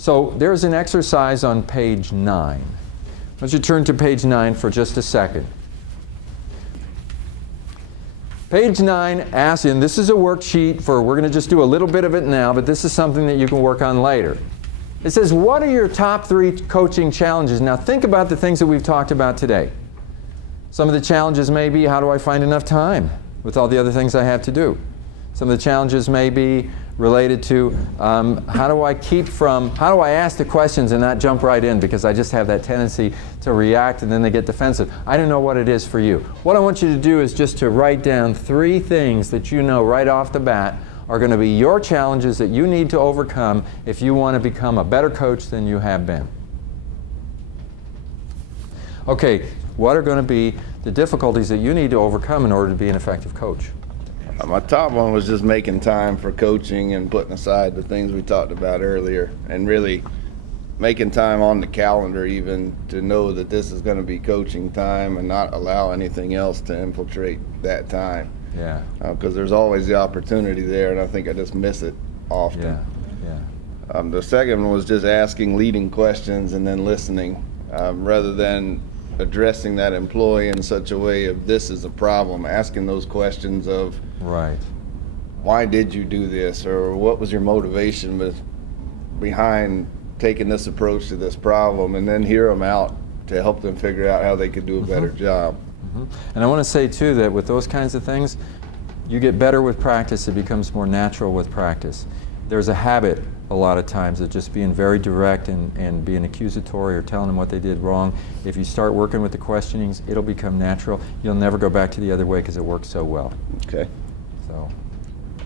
So there's an exercise on page 9. Why don't you turn to page 9 for just a second. Page 9 asks you, and this is a worksheet for, we're going to just do a little bit of it now, but this is something that you can work on later. It says, what are your top 3 coaching challenges? Now think about the things that we've talked about today. Some of the challenges may be, how do I find enough time with all the other things I have to do? Some of the challenges may be related to how do I ask the questions and not jump right in, because I just have that tendency to react and then they get defensive. I don't know what it is for you. What I want you to do is just to write down 3 things that you know right off the bat are going to be your challenges that you need to overcome if you want to become a better coach than you have been. Okay, what are going to be the difficulties that you need to overcome in order to be an effective coach? My top one was just making time for coaching and putting aside the things we talked about earlier, and really making time on the calendar even to know that this is going to be coaching time and not allow anything else to infiltrate that time. Yeah. Because there's always the opportunity there, and I think I just miss it often. Yeah. Yeah. The second one was just asking leading questions and then listening, rather than addressing that employee in such a way of, this is a problem, asking those questions of, right, why did you do this, or what was your motivation behind taking this approach to this problem, and then hear them out to help them figure out how they could do a better job. And I want to say too that with those kinds of things, you get better with practice. It becomes more natural with practice. There's a habit a lot of times of just being very direct and being accusatory or telling them what they did wrong. If you start working with the questionings, it'll become natural. You'll never go back to the other way because it works so well. Okay. So.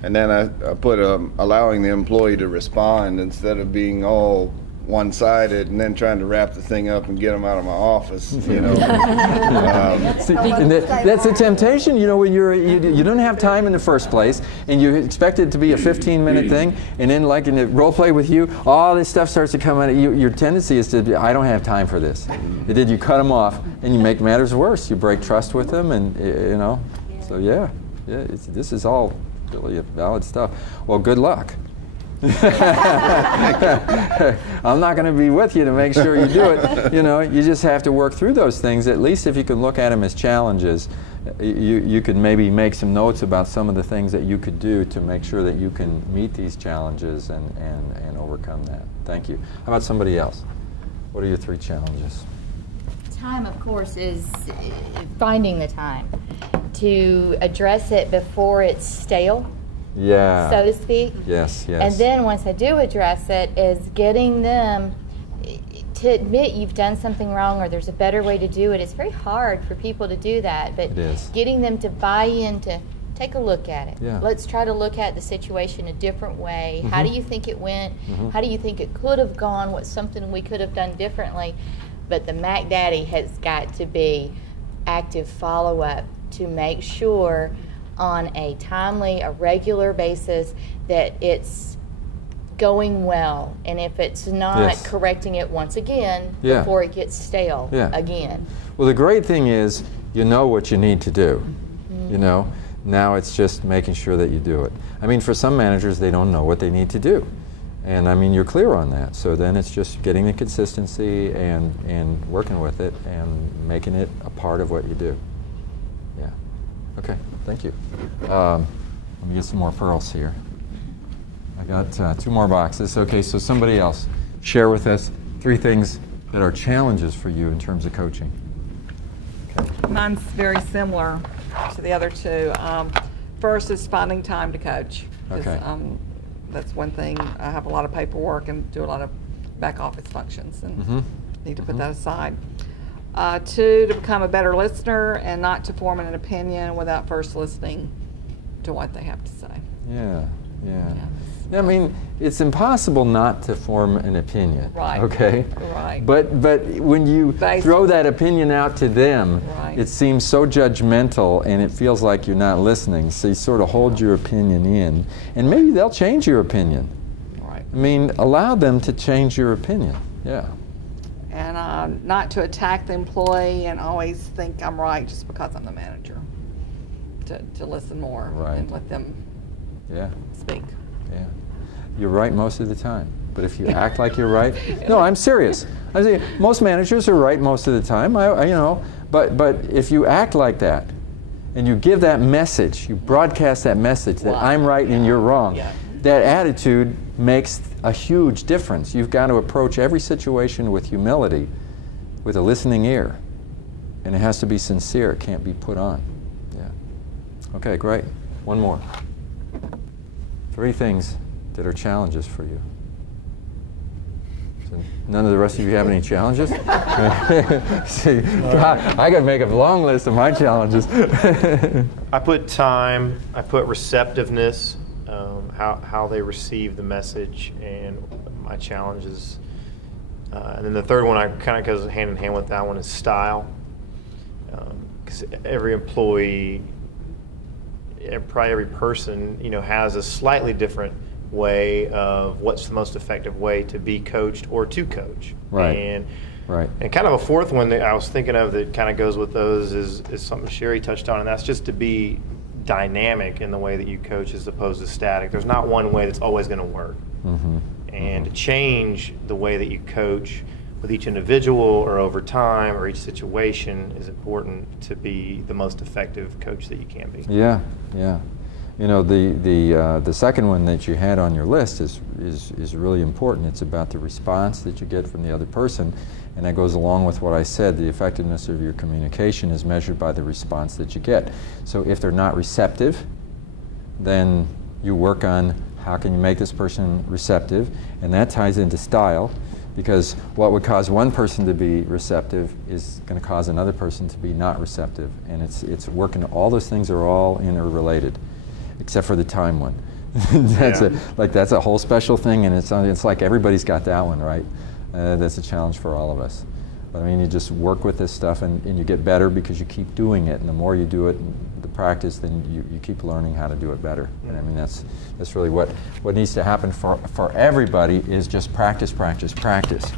And then I put allowing the employee to respond instead of being all one-sided and then trying to wrap the thing up and get them out of my office, you know. And that's a temptation, you know, when you don't have time in the first place and you expect it to be a 15-minute thing, and then like in the role play with you, all this stuff starts to come out. Your tendency is to, I don't have time for this. And then you cut them off and you make matters worse. You break trust with them, and you know. So yeah, this is all really valid stuff. Well, good luck. I'm not going to be with you to make sure you do it. You know, you just have to work through those things. At least if you can look at them as challenges, you could maybe make some notes about some of the things that you could do to make sure that you can meet these challenges and overcome that. Thank you. How about somebody else? What are your 3 challenges? Time, of course, is finding the time to address it before it's stale. Yeah. So to speak. Yes, yes. And then once I do address it, is getting them to admit you've done something wrong or there's a better way to do it. It's very hard for people to do that, but getting them to buy in to take a look at it. Yeah. Let's try to look at the situation a different way. How do you think it went? How do you think it could have gone? What's something we could have done differently? But the Mac Daddy has got to be active follow-up to make sure on a timely, a regular basis that it's going well, and if it's not, correcting it once again before it gets stale again. Well, the great thing is you know what you need to do. You know, now it's just making sure that you do it. I mean, for some managers, they don't know what they need to do, and I mean, you're clear on that. So then it's just getting the consistency and working with it and making it a part of what you do. Yeah. Okay. Thank you. Let me get some more pearls here. I got 2 more boxes. Okay, so somebody else, share with us 3 things that are challenges for you in terms of coaching. Okay. Mine's very similar to the other 2. First is finding time to coach. Okay. That's one thing. I have a lot of paperwork and do a lot of back office functions, and need to put that aside. 2, to become a better listener and not to form an opinion without first listening to what they have to say. Yeah. I mean, it's impossible not to form an opinion. Right. Okay. Right. But when you throw that opinion out to them, it seems so judgmental and it feels like you're not listening. So you sort of hold your opinion in, and maybe they'll change your opinion. Right. I mean, allow them to change your opinion. Yeah. And not to attack the employee and always think I'm right just because I'm the manager. To listen more and let them speak. Yeah. You're right most of the time. But if you act like you're right, no, I'm serious. I say most managers are right most of the time. You know, but if you act like that, and you give that message, you broadcast that message that I'm right and you're wrong, that attitude makes a huge difference. You've got to approach every situation with humility, with a listening ear. And it has to be sincere. It can't be put on. Yeah. Okay, great. One more. 3 things that are challenges for you. So none of the rest of you have any challenges? See, I got to make a long list of my challenges. I put time, I put receptiveness, how they receive the message, and my challenges. And then the third one, kind of goes hand in hand with that one, is style. Because every employee, probably every person, you know, has a slightly different way of what's the most effective way to be coached or to coach. Right. And right. And kind of a fourth one that I was thinking of that kind of goes with those is something Sherry touched on, and that's just to be dynamic in the way that you coach as opposed to static. There's not one way that's always going to work. Mm-hmm. And to change the way that you coach with each individual or over time or each situation is important to be the most effective coach that you can be. Yeah, yeah. You know, the second one that you had on your list is really important. It's about the response that you get from the other person, and that goes along with what I said. The effectiveness of your communication is measured by the response that you get. So if they're not receptive, then you work on how can you make this person receptive, and that ties into style, because what would cause one person to be receptive is going to cause another person to be not receptive, and it's working. All those things are all interrelated, except for the time one. That's a whole special thing, and it's like everybody's got that one, right? That's a challenge for all of us. But I mean, you just work with this stuff, and you get better because you keep doing it, and the more you do it, the practice, then you keep learning how to do it better. And I mean, that's really what needs to happen for everybody is just practice, practice, practice.